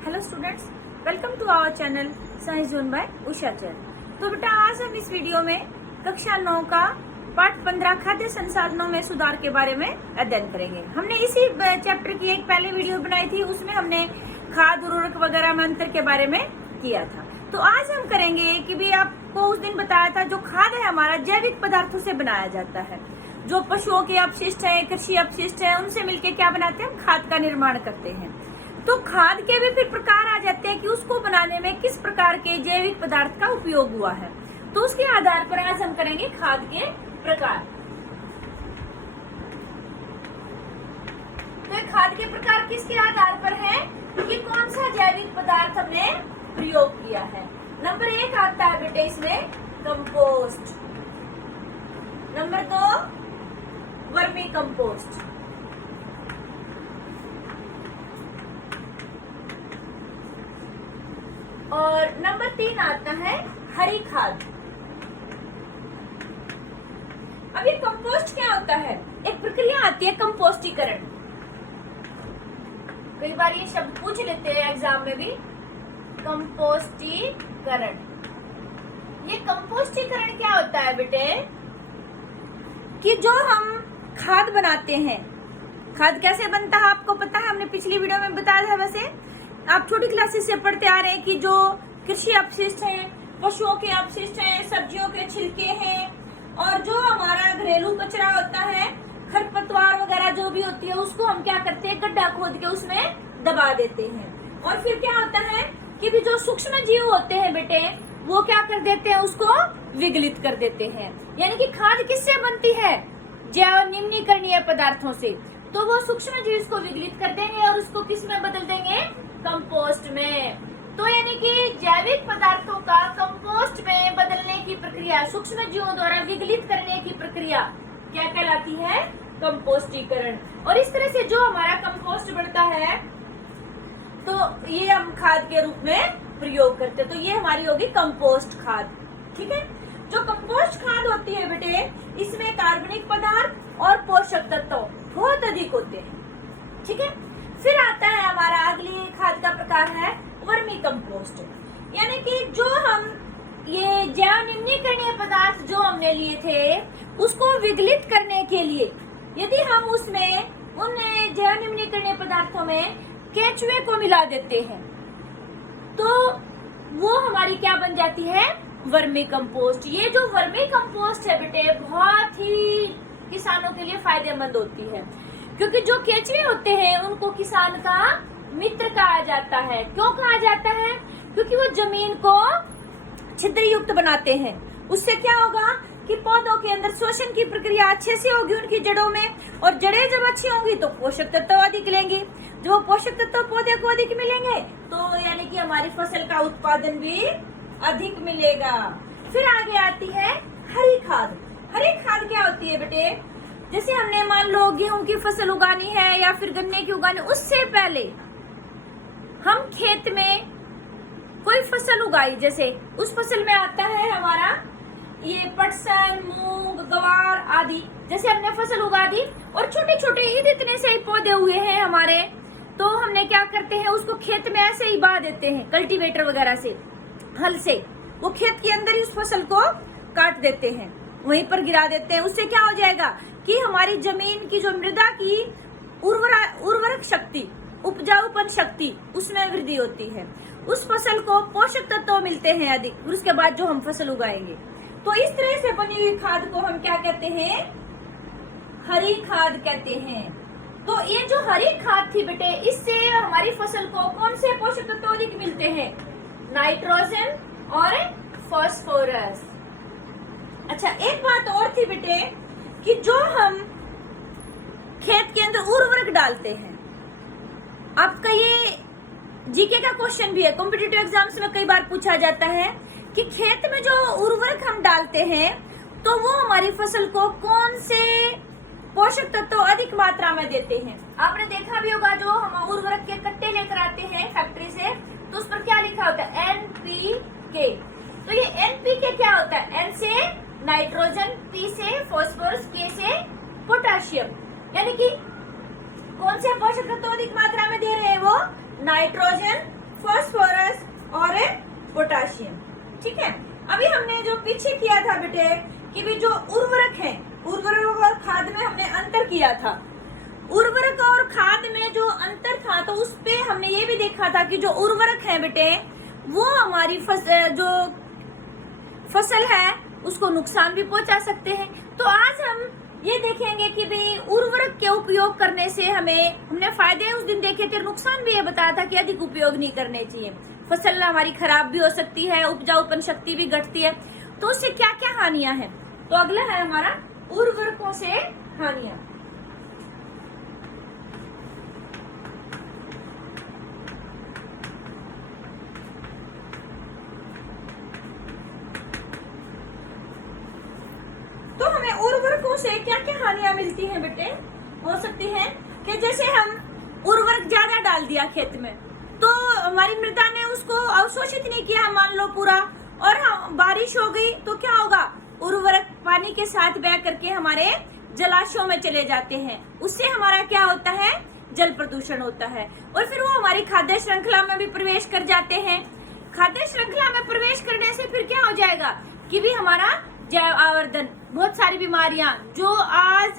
Hello students, welcome to our channel science zone by Usha चर। तो बेटा आज हम इस वीडियो में कक्षा 9 का पाठ 15 खाद्य संसाधनों में सुधार के बारे में अध्ययन करेंगे। हमने इसी चैप्टर की एक पहले वीडियो बनाई थी, उसमें हमने खाद उर्वरक वगैरह में अंतर के बारे में किया था। तो आज हम करेंगे कि भी आपको उस दिन बताया था जो खाद है हमारा जैविक पदार्थों से बनाया जाता है। जो पशुओं के अपशिष्ट है, कृषि अपशिष्ट है, उनसे मिलकर क्या बनाते हैं, हम खाद का निर्माण करते हैं। तो खाद के भी फिर प्रकार आ जाते हैं कि उसको बनाने में किस प्रकार के जैविक पदार्थ का उपयोग हुआ है। तो उसके आधार पर आज हम करेंगे खाद के प्रकार। तो खाद के प्रकार किसके आधार पर है कि कौन सा जैविक पदार्थ हमने प्रयोग किया है। नंबर 1 आता है बेटे इसमें कंपोस्ट, नंबर 2 वर्मी कंपोस्ट, और नंबर 3 आता है हरी खाद। अब ये कंपोस्ट क्या होता है, एक प्रक्रिया आती है कंपोस्टीकरण। कई बार ये शब्द पूछ लेते हैं एग्जाम में भी, कंपोस्टीकरण। ये कंपोस्टीकरण क्या होता है बेटे कि जो हम खाद बनाते हैं, खाद कैसे बनता है आपको पता है, हमने पिछली वीडियो में बताया था। वैसे आप छोटी क्लासेस से पढ़ते आ रहे हैं कि जो कृषि अपशिष्ट हैं, पशुओं के अपशिष्ट हैं, सब्जियों के छिलके हैं, और जो हमारा घरेलू कचरा होता है, खरपतवार वगैरह जो भी होती है, उसको हम क्या करते हैं, गड्ढा खोद के उसमें दबा देते हैं। और फिर क्या होता है कि भी जो सूक्ष्म जीव होते हैं बेटे, वो क्या कर देते हैं, उसको विघटित कर देते हैं। यानी कि खाद किससे बनती है, जैव निम्नीकरणीय पदार्थों से। तो वो सूक्ष्म जीव इसको विघटित कर देंगे और उसको किस में बदल देंगे, कंपोस्ट में। तो यानी कि जैविक पदार्थों का कंपोस्ट में बदलने की प्रक्रिया, सूक्ष्म जीवों द्वारा विघटित करने की प्रक्रिया क्या कहलाती है, कंपोस्टीकरण। और इस तरह से जो हमारा कंपोस्ट बनता है तो ये हम खाद के रूप में प्रयोग करते हैं। तो ये हमारी होगी कंपोस्ट खाद। ठीक है, जो कंपोस्ट खाद होती है बेटे, इसमें कार्बनिक पदार्थ और पोषक तत्व बहुत अधिक होते हैं। ठीक है, फिर आता है हमारा अगली खाद का प्रकार है वर्मी कंपोस्ट। यानी कि जो हम ये जैव निम्नीकरणीय पदार्थ जो हमने लिए थे, उसको विघटित करने के लिए यदि हम उसमें उन जैव निम्नीकरणीय पदार्थों में केंचुए को मिला देते हैं, तो वो हमारी क्या बन जाती है, वर्मी कंपोस्ट। ये जो वर्मी कंपोस्ट है बेटे, बहुत ही किसानों के लिए फायदेमंद होती है, क्योंकि जो केंचुए होते हैं उनको किसान का मित्र कहा जाता है। क्यों कहा जाता है, क्योंकि वो जमीन को छिद्र युक्त बनाते हैं। उससे क्या होगा कि पौधों के अंदर शोषण की प्रक्रिया अच्छे से होगी उनकी जड़ों में, और जड़ें जब अच्छी होंगी तो पोषक तत्व अधिक लेंगे। जो पोषक तत्व पौधे को अधिक मिलेंगे तो यानी कि हमारी फसल का उत्पादन भी अधिक मिलेगा। फिर आगे आती है हरी खाद। हरी खाद क्या होती है बेटे, जैसे हमने मान लो गेहूं की फसल उगानी है या फिर गन्ने की उगानी, उससे पहले हम खेत में कोई फसल उगाई, जैसे उस फसल में आता है हमारा ये पटसन, मूंग, गवार आदि। जैसे हमने फसल उगा दी और छोटे छोटे इतने से ही पौधे हुए हैं हमारे, तो हमने क्या करते हैं, उसको खेत में ऐसे ही बा देते हैं कल्टीवेटर वगैरह से, हल से। वो खेत के अंदर ही उस फसल को काट देते हैं, वहीं पर गिरा देते हैं। उससे क्या हो जाएगा कि हमारी जमीन की जो मृदा की उर्वरक शक्ति, उपजाऊपन शक्ति, उसमें वृद्धि होती है। उस फसल को पोषक तत्व मिलते हैं अधिक, उसके बाद जो हम फसल उगाएंगे। तो इस तरह से बनी हुई खाद को हम क्या कहते हैं, हरी खाद कहते हैं। तो ये जो हरी खाद थी बेटे, इससे हमारी फसल को कौन से पोषक तत्व अधिक मिलते हैं, नाइट्रोजन और फास्फोरस। अच्छा, एक बात और थी बेटे कि जो हम खेत के अंदर उर्वरक डालते हैं, आपका ये जीके का क्वेश्चन भी है, कॉम्पिटिटिव एग्जाम्स में कई बार पूछा जाता है कि खेत में जो उर्वरक हम डालते हैं तो वो हमारी फसल को कौन से पोषक तत्व अधिक मात्रा में देते हैं। आपने देखा भी होगा, जो हम उर्वरक के कट्टे लेकर आते हैं फैक्ट्री से, तो उस पर क्या लिखा होता है, NPK। तो ये NPK क्या होता है, N से नाइट्रोजन, P से फास्फोरस, K से पोटाशियम। यानी कि कौन से पोषक तत्व अधिक मात्रा में दे रहे हैं, वो नाइट्रोजन, फास्फोरस और पोटाशियम। ठीक है, अभी हमने जो पीछे किया था बेटे कि भी जो उर्वरक है, उर्वरक और खाद में हमने अंतर किया था। उर्वरक और खाद में जो अंतर था तो उस पे हमने ये भी देखा था कि जो उर्वरक है बेटे वो हमारी जो फसल है उसको नुकसान भी पहुंचा सकते हैं। तो आज हम ये देखेंगे कि भाई उर्वरक के उपयोग करने से हमने फायदे उस दिन देखे थे, नुकसान भी ये बताया था कि अधिक उपयोग नहीं करने चाहिए, फसल हमारी खराब भी हो सकती है, उपजाऊपन शक्ति भी घटती है। तो उससे क्या क्या हानियां हैं। तो अगला है हमारा उर्वरकों से हानियां। तो हमें उर्वरकों से क्या क्या हानियां मिलती हैं बेटे, हो सकती है कि जैसे हम उर्वरक ज्यादा डाल दिया खेत में तो हमारी मृदा ने उसको अवशोषित नहीं किया मान लो पूरा, और हम बारिश हो गई तो क्या होगा, उर्वरक पानी के साथ बह करके हमारे जलाशयों में चले जाते हैं। उससे हमारा क्या होता है, जल प्रदूषण होता है, और फिर वो हमारी खाद्य श्रृंखला में भी प्रवेश कर जाते हैं। खाद्य श्रृंखला में प्रवेश करने से फिर क्या हो जाएगा कि भी हमारा जैव आवर्धन, बहुत सारी बीमारियां जो आज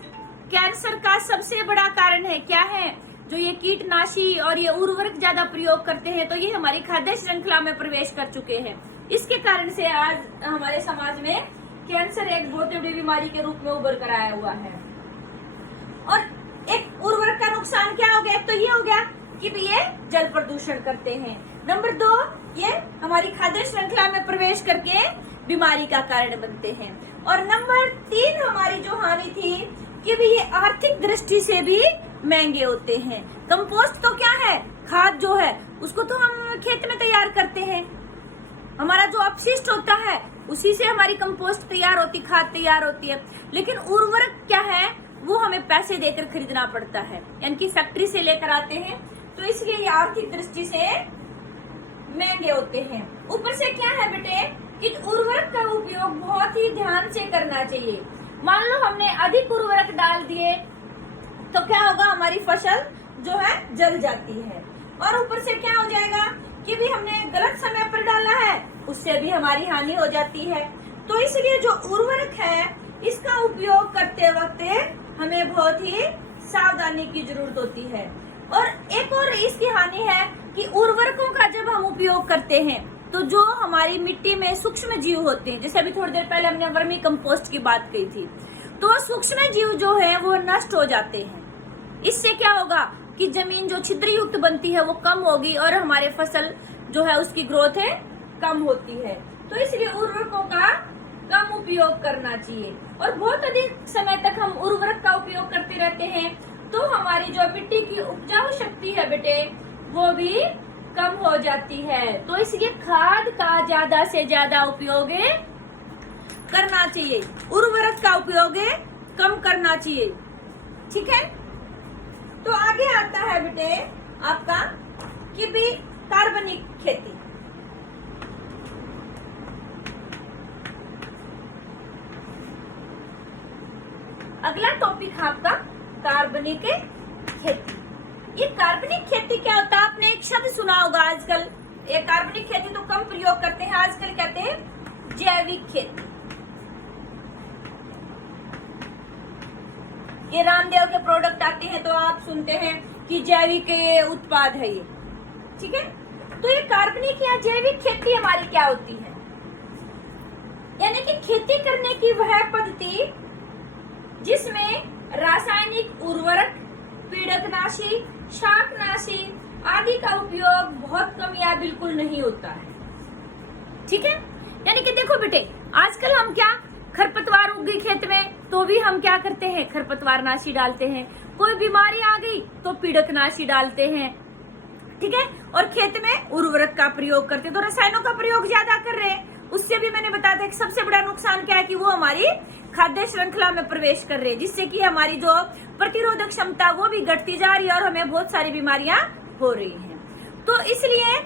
कैंसर का सबसे बड़ा कारण है, क्या है, जो ये कीटनाशी और ये उर्वरक ज्यादा प्रयोग करते हैं, तो ये हमारी खाद्य श्रृंखला में प्रवेश कर चुके हैं। इसके कारण से आज हमारे समाज में कैंसर एक बहुत बड़ी बीमारी के रूप में उभर कर आया हुआ है। और एक उर्वरक का नुकसान क्या हो गया, एक तो ये हो गया कि भी ये जल प्रदूषण करते हैं। नंबर 2, ये हमारी खाद्य श्रृंखला में प्रवेश करके बीमारी का कारण बनते हैं। और नंबर 3 हमारी जो हानि थी कि भी ये आर्थिक दृष्टि से भी महंगे होते हैं। कंपोस्ट तो क्या है, खाद जो है उसको तो हम खेत में तैयार करते हैं, हमारा जो अपशिष्ट होता है उसी से हमारी कंपोस्ट तैयार होती, खाद तैयार होती है। लेकिन उर्वरक क्या है, वो हमें पैसे देकर खरीदना पड़ता है, यानी कि फैक्ट्री से लेकर आते हैं, तो इसलिए ये आर्थिक दृष्टि से महंगे होते हैं। ऊपर से क्या है बेटे कि उर्वरक का उपयोग बहुत ही ध्यान से करना चाहिए। मान लो हमने अधिक उर्वरक डाल दिए तो क्या होगा, हमारी फसल जो है जल जाती है, और ऊपर से क्या हो जाएगा कि भी हमने गलत समय पर डाला है, उससे भी हमारी हानि हो जाती है। तो इसलिए जो उर्वरक है इसका उपयोग करते वक्त हमें बहुत ही सावधानी की जरूरत होती है। और एक और इसकी हानि है कि उर्वरकों का जब हम उपयोग करते हैं तो जो हमारी मिट्टी में सूक्ष्म जीव होते हैं, जैसे अभी थोड़ी देर पहले हमने वर्मी कंपोस्ट की बात की थी, तो सूक्ष्म जीव जो है वो नष्ट हो जाते हैं। इससे क्या होगा कि जमीन जो छिद्र युक्त बनती है वो कम होगी और हमारे फसल जो है उसकी ग्रोथ है कम होती है। तो इसलिए उर्वरकों का कम उपयोग करना चाहिए। और बहुत अधिक समय तक हम उर्वरक का उपयोग करते रहते हैं तो हमारी जो मिट्टी की उपजाऊ शक्ति है बेटे वो भी कम हो जाती है। तो इसलिए खाद का ज्यादा से ज्यादा उपयोग करना चाहिए, उर्वरक का उपयोग कम करना चाहिए। ठीक है, तो आगे आता है बेटे आपका कि भी कार्बनिक खेती। अगला टॉपिक है आपका कार्बनिक खेती। ये कार्बनिक खेती क्या होता है, आपने एक शब्द सुना होगा आजकल, ये कार्बनिक खेती तो कम प्रयोग करते हैं, आजकल कहते हैं जैविक खेती। ये रामदेव के प्रोडक्ट आते हैं तो आप सुनते हैं कि जैविक उत्पाद है ये। ठीक है, तो ये कार्बनिक या जैविक खेती हमारी क्या होती है, यानी कि खेती करने की वह पद्धति जिसमें रासायनिक उर्वरक, पीड़कनाशी, शाकनाशी आदि का उपयोग बहुत कम या बिल्कुल नहीं होता है। ठीक है, यानी कि देखो बेटे आजकल हम क्या, खरपतवार उग गई खेत में तो भी हम क्या करते हैं, खरपतवार नाशी डालते हैं, कोई बीमारी आ गई तो पीड़कनाशी डालते हैं। ठीक है, और खेत में उर्वरक का प्रयोग करते हैं, तो रसायनों का प्रयोग ज्यादा कर रहे हैं। उससे भी मैंने बताया था कि सबसे बड़ा नुकसान क्या है कि वो हमारी खाद्य श्रृंखला में प्रवेश कर रहे हैं, जिससे कि हमारी जो प्रतिरोधक क्षमता वो भी घटती जा रही है और हमें बहुत सारी बीमारियां हो रही हैं। तो इसलिए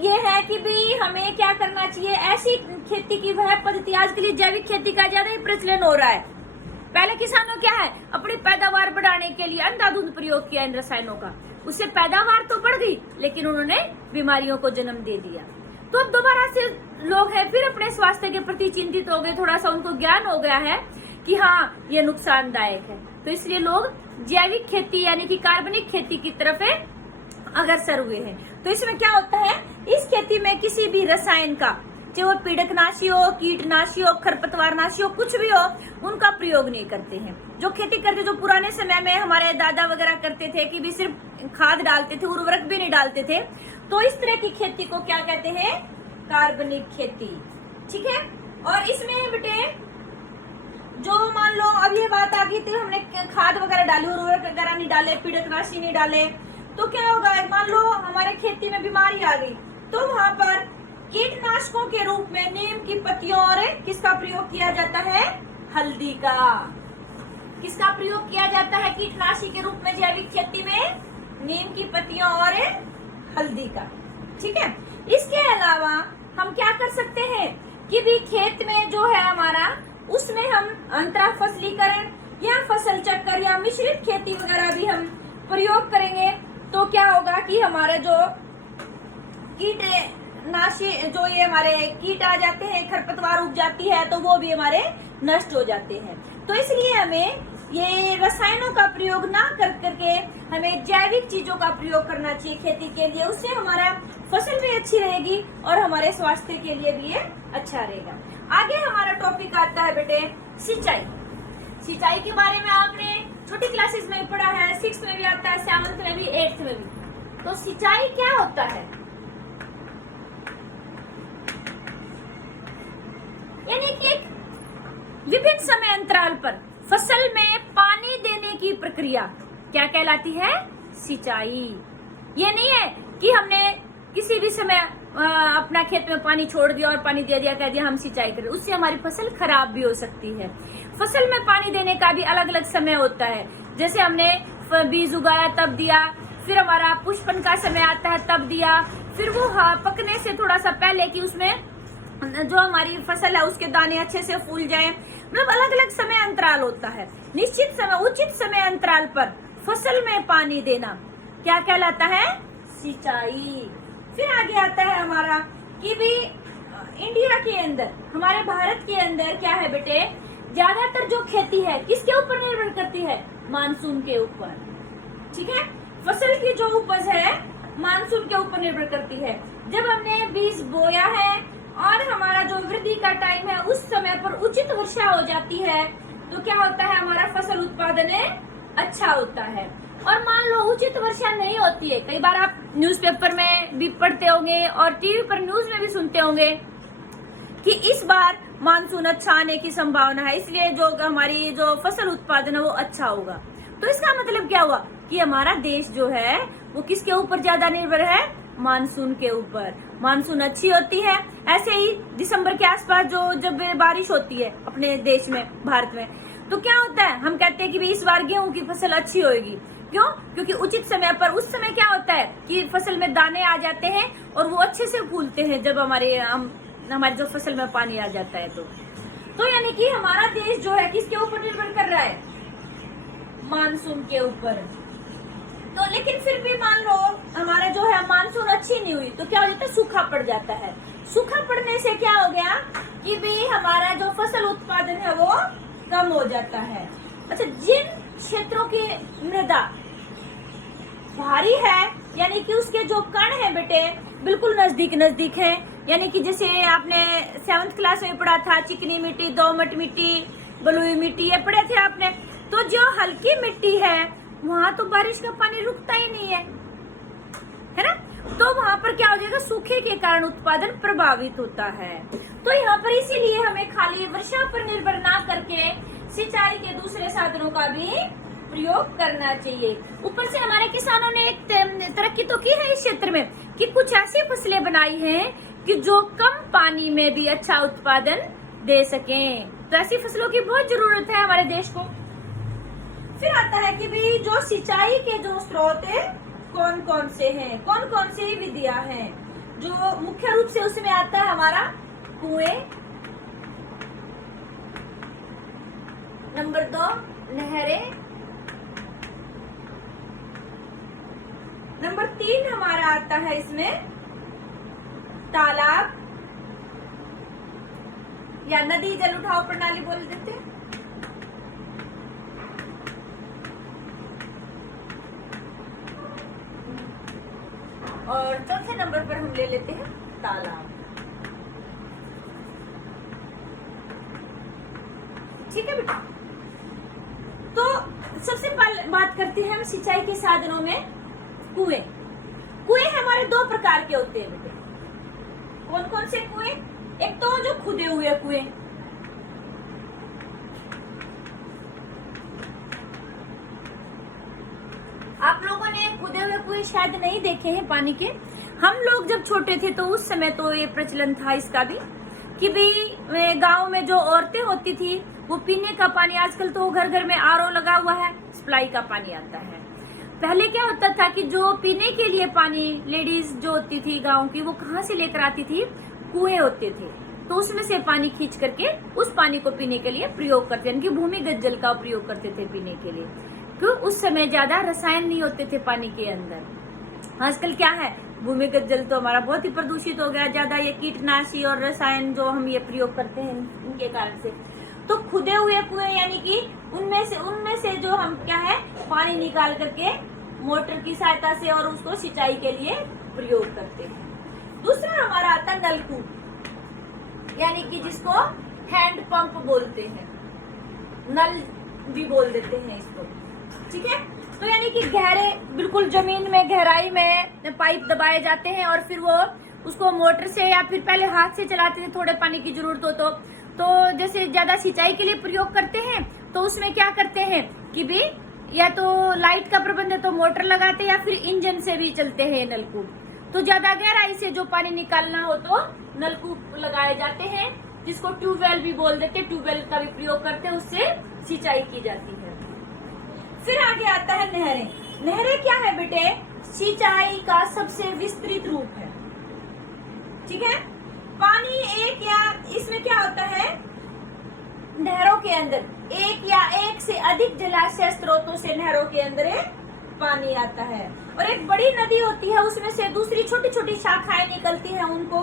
ये है कि भी हमें क्या करना चाहिए, ऐसी खेती की वह पद्धति, आजकल जैविक खेती का ज्यादा ही प्रचलन हो रहा है। पहले किसानों क्या है, अपनी पैदावार बढ़ाने के लिए अंधाधुंध प्रयोग किया इन रसायनों का, उससे पैदावार तो बढ़ गई लेकिन उन्होंने बीमारियों को जन्म दे दिया। तो अब दोबारा से लोग हैं फिर अपने स्वास्थ्य के प्रति चिंतित हो गए, थोड़ा सा उनको ज्ञान हो गया है कि हाँ ये नुकसानदायक है, तो इसलिए लोग जैविक खेती यानी कि कार्बनिक खेती की तरफ अग्रसर हुए हैं। तो इसमें क्या होता है, इस खेती में किसी भी रसायन का, चाहे वो पीड़कनाशी हो, कीटनाशी हो, खरपतवारनाशी हो, कुछ भी हो, उनका प्रयोग नहीं करते हैं। जो खेती करते, जो पुराने समय में हमारे दादा वगैरह करते थे कि भी सिर्फ खाद डालते थे, उर्वरक भी नहीं डालते थे, तो इस तरह की खेती को क्या कहते हैं, कार्बनिक खेती। ठीक है। और इसमें बेटे जो मान लो अब ये बात आ गई थी, हमने खाद वगैरह डाली, उर्वरक वगैरह नहीं डाले, पीड़कनाशी नहीं डाले, तो क्या होगा, मान लो हमारे खेती में बीमारी आ गई, तो वहां पर कीटनाशकों के रूप में नीम की पत्तियों और किसका प्रयोग किया जाता है, हल्दी का। किसका प्रयोग किया जाता है कीटनाशी के रूप में जैविक खेती में, नीम की पत्तियों और हल्दी का। ठीक है। इसके अलावा हम क्या कर सकते हैं कि भी खेत में जो है हमारा, उसमें हम अंतरा फसलीकरण या फसल चक्कर या मिश्रित खेती वगैरह भी हम प्रयोग करेंगे, तो क्या होगा कि हमारे जो कीटनाशी, जो ये हमारे कीट आ जाते हैं, खरपतवार उग जाती है, तो वो भी हमारे नष्ट हो जाते हैं। तो इसलिए हमें ये रसायनों का प्रयोग ना कर करके हमें जैविक चीजों का प्रयोग करना चाहिए खेती के लिए। उससे हमारा फसल भी अच्छी रहेगी और हमारे स्वास्थ्य के लिए भी ये अच्छा रहेगा। आगे हमारा टॉपिक आता है बेटे सिंचाई। सिंचाई के बारे में आपने छोटी क्लासेस में पढ़ा है, 6th में भी आता है, 7th में भी, 8th में भी। तो सिंचाई क्या होता है, यानी कि एक विभिन्न समय अंतराल पर फसल में पानी देने की प्रक्रिया क्या कहलाती है, सिंचाई। ये नहीं है कि हमने किसी भी समय अपना खेत में पानी छोड़ दिया और पानी दे दिया, कह दिया हम सिंचाई करें, उससे हमारी फसल खराब भी हो सकती है। फसल में पानी देने का भी अलग अलग समय होता है। जैसे हमने बीज उगाया तब दिया, फिर हमारा पुष्पन का समय आता है तब दिया, फिर वो पकने से थोड़ा सा पहले कि उसमें जो हमारी फसल है उसके दाने अच्छे से फूल जाए, मतलब अलग अलग समय अंतराल होता है। निश्चित समय, उचित समय अंतराल पर फसल में पानी देना क्या कहलाता है, सिंचाई। फिर आगे आता है हमारा कि भी इंडिया के अंदर, हमारे भारत के अंदर क्या है बेटे, ज्यादातर जो खेती है किसके ऊपर निर्भर करती है, मानसून के ऊपर। ठीक है। फसल की जो उपज है मानसून के ऊपर निर्भर करती है। जब हमने बीज बोया है और हमारा जो वृद्धि का टाइम है उस समय पर उचित वर्षा हो जाती है, तो क्या होता है, हमारा फसल उत्पादन अच्छा होता है। और मान लो उचित वर्षा नहीं होती है, कई बार आप न्यूज़पेपर में भी पढ़ते होंगे और टीवी पर न्यूज में भी सुनते होंगे कि इस बार मानसून अच्छा आने की संभावना है, इसलिए जो हमारी जो फसल उत्पादन है वो अच्छा होगा। तो इसका मतलब क्या हुआ कि हमारा देश जो है वो किसके ऊपर ज्यादा निर्भर है, मानसून के ऊपर। मानसून अच्छी होती है, ऐसे ही दिसंबर के आसपास जो जब बारिश होती है अपने देश में, भारत में, तो क्या होता है, हम कहते हैं कि इस बार गेहूं की फसल अच्छी होगी। क्यों? क्योंकि उचित समय पर, उस समय क्या होता है कि फसल में दाने आ जाते हैं और वो अच्छे से फूलते हैं जब हमारे जो फसल में पानी आ जाता है। तो यानी कि हमारा देश जो है किसके ऊपर निर्भर कर रहा है, मानसून के ऊपर। तो लेकिन फिर भी मान लो हमारा जो है मानसून अच्छी नहीं हुई, तो क्या हो जाता है, सूखा पड़ जाता है। सूखा पड़ने से क्या हो गया कि भी हमारा जो फसल उत्पादन है वो कम हो जाता है। अच्छा, जिन क्षेत्रों की मृदा भारी है, यानी कि उसके जो कण है बेटे बिल्कुल नजदीक नजदीक है, यानी कि जैसे आपने 7th क्लास में पढ़ा था, चिकनी मिट्टी, दोमट मिट्टी, बलुई मिट्टी, ये पढ़े थे आपने। तो जो हल्की मिट्टी है वहां तो बारिश का पानी रुकता ही नहीं है ना, तो वहां पर क्या हो जाएगा, सूखे के कारण उत्पादन प्रभावित होता है। तो यहाँ पर इसीलिए हमें खाली वर्षा पर निर्भर ना करके सिंचाई के दूसरे साधनों का भी प्रयोग करना चाहिए। ऊपर से हमारे किसानों ने एक तरक्की तो की है इस क्षेत्र में कि कुछ ऐसी फसलें बनाई हैं कि जो कम पानी में भी अच्छा उत्पादन दे सकें। तो ऐसी फसलों की बहुत जरूरत है हमारे देश को। फिर आता है कि भी जो सिंचाई के जो स्रोत है कौन कौन से हैं, कौन कौन सी विधियां हैं, जो मुख्य रूप से उसमें आता है हमारा कुएं, नंबर 2 नहरें, नंबर 3 हमारा आता है इसमें तालाब या नदी जल उठाव प्रणाली बोल देते हैं। और चौथे नंबर पर हम ले लेते हैं तालाब। ठीक है बेटा, तो सबसे पहले बात करते हैं हम सिंचाई के साधनों में कुएं। कुएं हमारे 2 प्रकार के होते हैं बेटे। कौन कौन से कुएं? एक तो जो खुदे हुए कुएं, आप लोगों ने खुदे हुए कुएं शायद नहीं देखे हैं पानी के। हम लोग जब छोटे थे तो उस समय तो ये प्रचलन था इसका भी कि भाई गांव में जो औरतें होती थी वो पीने का पानी, आजकल तो घर घर में आरओ लगा हुआ है, सप्लाई का पानी आता है। पहले क्या होता था कि जो पीने के लिए पानी लेडीज जो होती थी गांव की, वो कहाँ से लेकर आती थी? कुएं होते थे, तो उसमें से पानी खींच करके उस पानी को पीने के लिए प्रयोग करते, यानी कि भूमिगत जल का प्रयोग करते थे पीने के लिए। तो उस समय ज्यादा रसायन नहीं होते थे पानी के अंदर। आजकल क्या है, भूमिगत जल तो हमारा बहुत ही प्रदूषित हो गया, ज्यादा ये कीटनाशी और रसायन जो हम ये प्रयोग करते हैं उनके कारण से। तो खुदे हुए कुएं यानी कि उनमें से जो हम क्या है पानी निकाल करके मोटर की सहायता से और उसको सिंचाई के लिए प्रयोग करते हैं। दूसरा हमारा आता है नलकूप, यानी कि जिसको हैंड पंप बोलते हैं, नल भी बोल देते हैं इसको। ठीक है, तो यानी कि गहरे बिल्कुल जमीन में गहराई में पाइप दबाए जाते हैं और फिर वो उसको मोटर से या फिर पहले हाथ से चलाते थे, थोड़े पानी की जरूरत हो तो जैसे ज्यादा सिंचाई के लिए प्रयोग करते हैं तो उसमें क्या करते हैं कि भी या तो लाइट का प्रबंध है तो मोटर लगाते हैं या फिर इंजन से भी चलते हैं नलकूप। तो ज्यादा गहराई से जो पानी निकालना हो तो नलकूप लगाए जाते हैं, जिसको ट्यूबवेल भी बोल देते हैं, ट्यूबवेल का भी प्रयोग करते हैं, उससे सिंचाई की जाती है। फिर आगे आता है नहरें। नहरें क्या है बेटे? सिंचाई का सबसे विस्तृत रूप है। ठीक है, पानी एक या इसमें क्या होता है, नहरों के अंदर एक या एक से अधिक जलाशय स्रोतों से नहरों के अंदर पानी आता है, और एक बड़ी नदी होती है उसमें से दूसरी छोटी छोटी शाखाएं निकलती हैं, उनको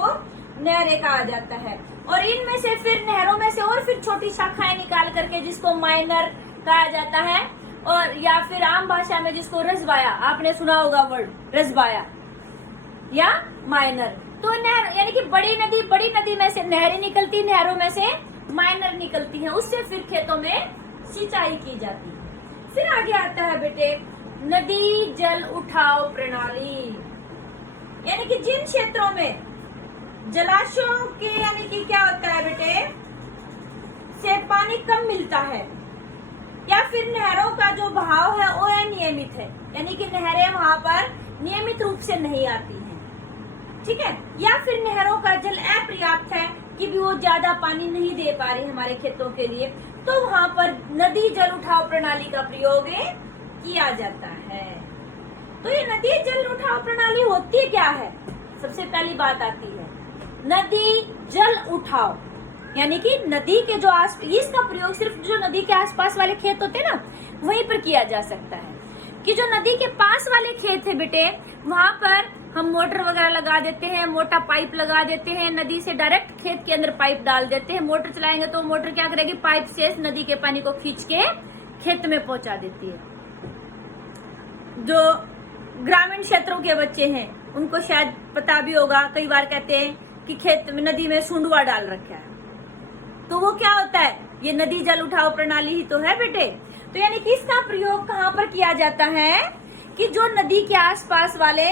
नहरें कहा जाता है। और इनमें से फिर नहरों में से और फिर छोटी शाखाएं निकाल करके जिसको माइनर कहा जाता है, और या फिर आम भाषा में जिसको रसबाया, आपने सुना होगा वर्ड रसबाया या माइनर। तो नहर यानी कि बड़ी नदी में से नहरें निकलती, नहरों में से माइनर निकलती हैं, उससे फिर खेतों में सिंचाई की जाती है। फिर आगे आता है बेटे नदी जल उठाव प्रणाली, यानी कि जिन क्षेत्रों में जलाशयों के यानी कि क्या होता है बेटे से पानी कम मिलता है या फिर नहरों का जो बहाव है वो अनियमित है, यानी कि नहरें वहां पर नियमित रूप से नहीं आती हैं, ठीक है, या फिर नहरों का जल अपर्याप्त है कि भी वो ज्यादा पानी नहीं दे पा रही हमारे खेतों के लिए, तो वहां पर नदी जल उठाव प्रणाली का प्रयोग किया जाता है। तो ये नदी जल उठाव प्रणाली होती क्या है? सबसे पहली बात आती है नदी जल उठाव, यानी कि नदी के जो इसका प्रयोग सिर्फ जो नदी के आसपास वाले खेत होते हैं ना वहीं पर किया जा सकता है। कि जो नदी के पास वाले खेत है बेटे वहां पर हम मोटर वगैरह लगा देते हैं, मोटा पाइप लगा देते हैं, नदी से डायरेक्ट खेत के अंदर पाइप डाल देते हैं। मोटर चलाएंगे तो मोटर क्या करेगी, पाइप से नदी के पानी को खींच के खेत में पहुंचा देती है। जो ग्रामीण क्षेत्रों के बच्चे हैं उनको शायद पता भी होगा, कई बार कहते हैं कि खेत में नदी में सुंडवा डाल रखा है, तो वो क्या होता है, ये नदी जल उठाव प्रणाली ही तो है बेटे। तो यानी कि इसका प्रयोग कहाँ पर किया जाता है कि जो नदी के आसपास वाले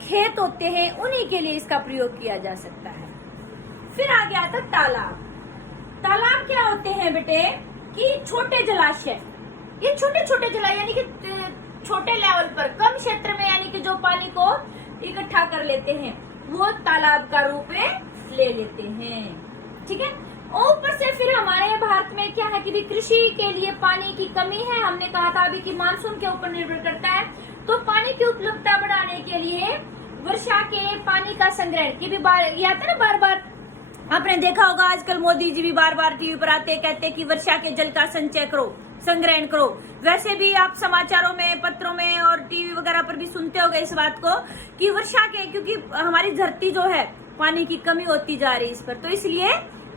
खेत होते हैं उन्हीं के लिए इसका प्रयोग किया जा सकता है। फिर आगे आता है तालाब। तालाब क्या होते हैं बेटे कि छोटे जलाशय, ये छोटे छोटे जलाशय यानी कि छोटे लेवल पर कम क्षेत्र में यानी कि जो पानी को इकट्ठा कर लेते हैं वो तालाब का रूप ले लेते हैं, ठीक है। और ऊपर से फिर हमारे भारत में क्या है कि भी कृषि के लिए पानी की कमी है, हमने कहा था अभी कि मानसून के ऊपर निर्भर करता है, तो पानी की उपलब्धता बढ़ाने के लिए वर्षा के पानी का संग्रहण की भी ये आता है ना बार बार, आपने देखा होगा आजकल मोदी जी भी बार बार टीवी पर आते कहते हैं कि वर्षा के जल का संचय करो, संग्रहण करो। वैसे भी आप समाचारों में, पत्रों में और टीवी वगैरह पर भी सुनते होंगे इस बात को कि वर्षा के, क्योंकि हमारी धरती जो है पानी की कमी होती जा रही है इस पर, तो इसलिए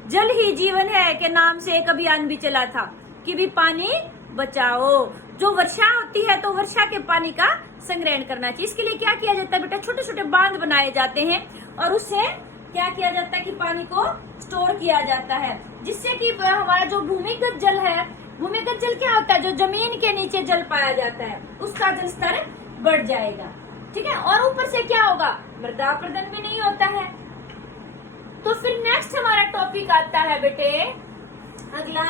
जल ही जीवन है के नाम से एक अभियान भी चला था कि भी पानी बचाओ। जो वर्षा होती है तो वर्षा के पानी का संग्रहण करना चाहिए। इसके लिए क्या किया जाता है बेटा, छोटे छोटे बांध बनाए जाते हैं और उससे क्या किया जाता है कि पानी को स्टोर किया जाता है, जिससे कि हमारा जो भूमिगत जल है, भूमिगत जल क्या होता है, जो जमीन के नीचे जल पाया जाता है, उसका जल स्तर बढ़ जाएगा। ठीक है, और ऊपर से क्या होगा, मृदा अपरदन भी नहीं होता है। तो फिर नेक्स्ट हमारा टॉपिक आता है बेटे अगला,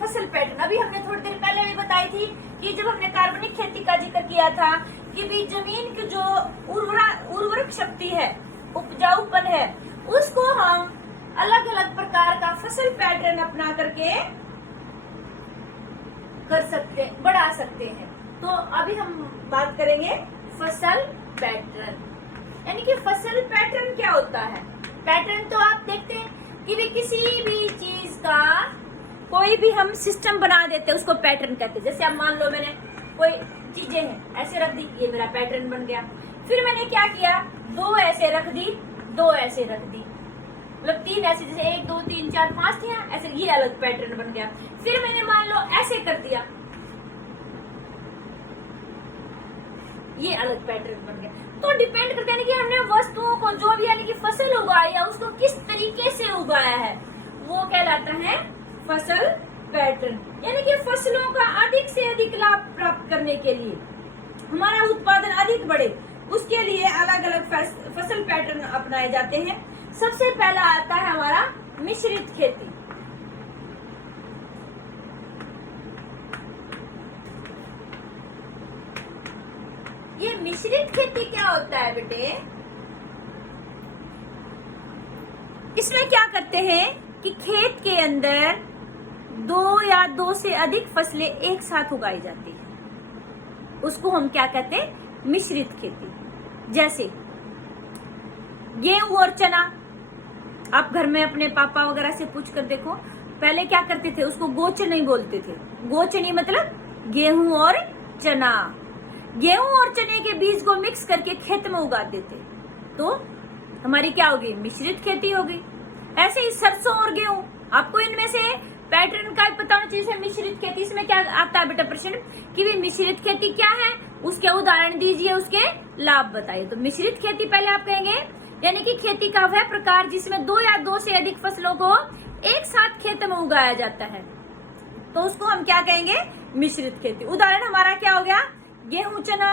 फसल पैटर्न। अभी हमने थोड़ी देर पहले भी बताई थी कि जब हमने कार्बनिक खेती का जिक्र किया था कि भी जमीन की जो उर्वरक शक्ति है, उपजाऊपन है, उसको हम अलग अलग प्रकार का फसल पैटर्न अपना करके कर सकते, बढ़ा सकते हैं। तो अभी हम बात करेंगे फसल पैटर्न, यानी कि फसल पैटर्न क्या होता है। पैटर्न तो आप देखते हैं कि भी किसी भी चीज का कोई भी हम सिस्टम बना देते हैं, उसको पैटर्न कहते हैं। जैसे अब मान लो मैंने कोई चीजें हैं ऐसे रख दी, ये मेरा पैटर्न बन गया। फिर मैंने क्या किया, दो ऐसे रख दी, दो ऐसे रख दी, मतलब तीन ऐसे, जैसे 1 2 3 4 5 थी ऐसे, ये अलग पैटर्न बन गया। फिर मैंने मान लो ऐसे कर दिया, ये अलग पैटर्न बन गया। तो डिपेंड करता है कि हमने वस्तुओं को, जो भी यानी कि फसल उगाई है, उसको किस तरीके से उगाया है, वो कहलाता है फसल पैटर्न। यानी कि फसलों का अधिक से अधिक लाभ प्राप्त करने के लिए, हमारा उत्पादन अधिक बढ़े, उसके लिए अलग अलग फसल पैटर्न अपनाए जाते हैं। सबसे पहला आता है हमारा मिश्रित खेती। ये मिश्रित खेती क्या होता है बेटे, इसमें क्या करते हैं कि खेत के अंदर 2 या 2 से अधिक फसलें एक साथ उगाई जाती है, उसको हम क्या कहते हैं, मिश्रित खेती। जैसे गेहूं और चना, आप घर में अपने पापा वगैरह से पूछ कर देखो, पहले क्या करते थे, उसको गोचनी बोलते थे। गोचनी मतलब गेहूं और चना। गेहूं और चने के बीज को मिक्स करके खेत में उगाते थे, तो हमारी क्या होगी, मिश्रित खेती होगी। ऐसे ही सरसों और गेहूं, आपको इनमें से पैटर्न का पता होना चाहिए। मिश्रित खेती, इसमें क्या आता है बेटा प्रश्न कि भी मिश्रित खेती क्या है, उसके उदाहरण दीजिए, उसके लाभ बताइए। तो मिश्रित खेती पहले आप कहेंगे यानी कि खेती का वह प्रकार जिसमें 2 या 2 से अधिक फसलों को एक साथ खेत में उगाया जाता है, तो उसको हम क्या कहेंगे, मिश्रित खेती। उदाहरण हमारा क्या हो गया, गेहूं चना,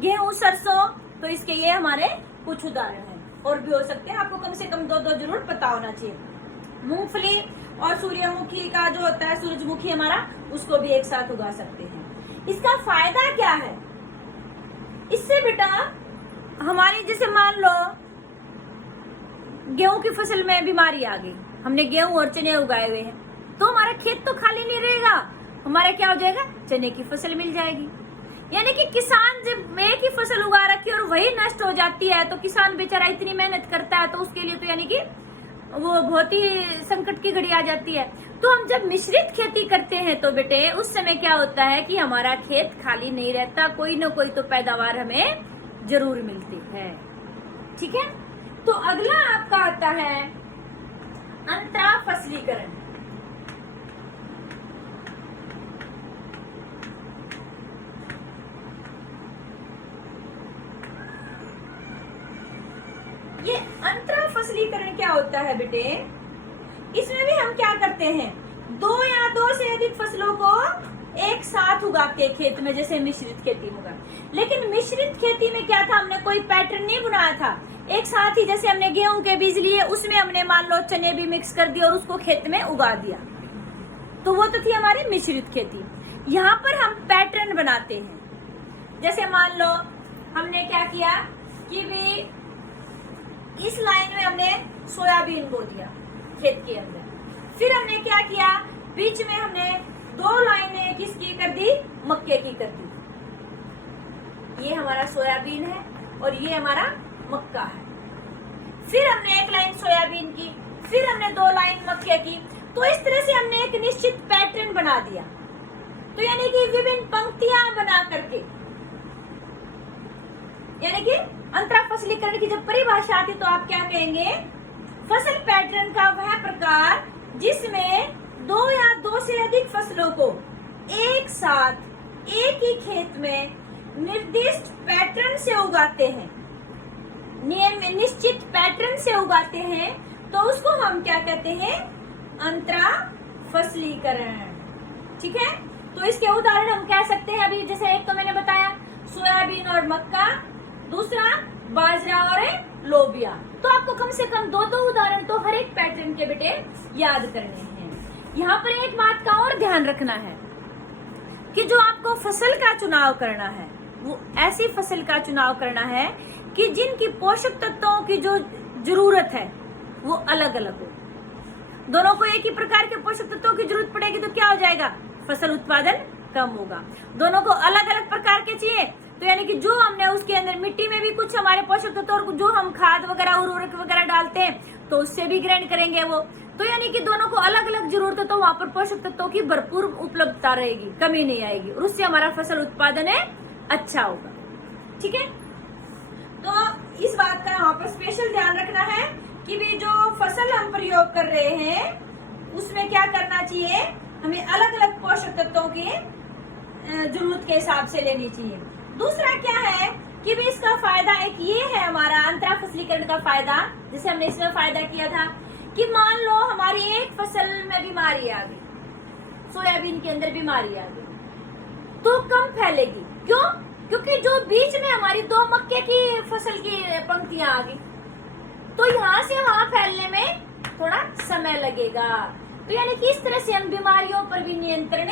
गेहूं सरसों। तो इसके ये हमारे कुछ उदाहरण हैं, और भी हो सकते हैं, आपको कम से कम 2 जरूर पता होना चाहिए। मूंगफली और सूर्यमुखी का जो होता है, सूरजमुखी हमारा, उसको भी एक साथ उगा सकते हैं। इसका फायदा क्या है, इससे बेटा हमारी, जैसे मान लो गेहूं की फसल में बीमारी आ गई, हमने गेहूं और चने उगाए हुए हैं, तो हमारा खेत तो खाली नहीं रहेगा, हमारा क्या हो जाएगा, चने की फसल मिल जाएगी। यानी कि किसान जब एक ही फसल उगा रखी और वही नष्ट हो जाती है, तो किसान बेचारा इतनी मेहनत करता है, तो उसके लिए तो यानी कि वो बहुत ही संकट की घड़ी आ जाती है। तो हम जब मिश्रित खेती करते हैं तो बेटे उस समय क्या होता है कि हमारा खेत खाली नहीं रहता, कोई न कोई तो पैदावार हमें जरूर मिलती है। ठीक है, तो अगला आपका आता है अंतरा फसलीकरण। ये अंतरा फसलीकरण क्या होता है बेटे, इसमें भी हम क्या करते हैं, 2 या 2 से अधिक फसलों को एक साथ उगाते हैं खेत में, जैसे मिश्रित खेती होगा। लेकिन मिश्रित खेती में क्या था, हमने कोई पैटर्न नहीं बनाया था, एक साथ ही जैसे हमने गेहूं के बीज लिए, उसमें हमने मान लो चने भी मिक्स कर दिया और उसको खेत में उगा दिया, तो वो तो थी हमारी मिश्रित खेती। यहाँ पर हम पैटर्न बनाते हैं। जैसे मान लो हमने क्या किया कि भी इस लाइन में हमने सोयाबीन बो दिया खेत के अंदर, फिर हमने क्या किया, बीच में हमने 2 लाइनें किसकी कर दी, मक्के की कर दी। ये हमारा सोयाबीन है और ये हमारा मक्का है। फिर हमने 1 लाइन सोयाबीन की, फिर हमने 2 लाइन मक्के की। तो इस तरह से हमने एक निश्चित पैटर्न बना दिया। तो यानी कि विभिन्न पंक्तियां बना करके, यानी कि अंतरा फसलीकरण की जब परिभाषा आती तो आप क्या कहेंगे? फसल पैटर्न का वह प्रकार जिसमें दो या दो से अधिक फसलों को एक साथ एक ही खेत में निर्दिष्ट पैटर्न से उगाते हैं, निश्चित पैटर्न से उगाते हैं, तो उसको हम क्या कहते हैं? अंतरा फसलीकरण। ठीक है, तो इसके उदाहरण हम कह सकते हैं अभी, जैसे एक तो मैंने बताया सोयाबीन और मक्का, दूसरा बाजरा और लोबिया। तो आपको कम से कम दो दो उदाहरण तो हर एक पैटर्न के बेटे याद करने हैं। यहाँ पर एक बात का और ध्यान रखना है कि जो आपको फसल का चुनाव करना है वो ऐसी फसल का चुनाव करना है कि जिनकी पोषक तत्वों की जो जरूरत है वो अलग अलग हो। दोनों को एक ही प्रकार के पोषक तत्वों की जरूरत पड़ेगी तो क्या हो जाएगा? फसल उत्पादन कम होगा। दोनों को अलग अलग प्रकार के चाहिए तो यानी कि जो हमने उसके अंदर मिट्टी में भी कुछ हमारे पोषक तत्व और जो हम खाद वगैरह उर्वरक वगैरह डालते हैं तो उससे भी ग्रहण करेंगे वो। तो यानी कि दोनों को अलग अलग जरूरत है तो वहां पर पोषक तत्वों की भरपूर उपलब्धता रहेगी, कमी नहीं आएगी और उससे हमारा फसल उत्पादन है अच्छा होगा। ठीक है, तो इस बात का यहाँ पर स्पेशल ध्यान रखना है कि भी जो फसल हम प्रयोग कर रहे हैं उसमें क्या करना चाहिए? हमें अलग अलग पोषक तत्वों की जरूरत के हिसाब से लेनी चाहिए। दूसरा क्या है कि भी इसका फायदा एक ये है हमारा अंतरा फसलीकरण का फायदा, जैसे हमने इसमें फायदा किया था कि मान लो हमारी एक फसल में बीमारी आ गई, सोयाबीन के अंदर बीमारी आ गई तो कम फैलेगी। क्यों? क्योंकि जो बीच में हमारी दो मक्के की फसल की पंक्तियां आ गई तो यहाँ से वहां फैलने में थोड़ा समय लगेगा। तो यानी कि इस तरह से हम बीमारियों पर भी नियंत्रण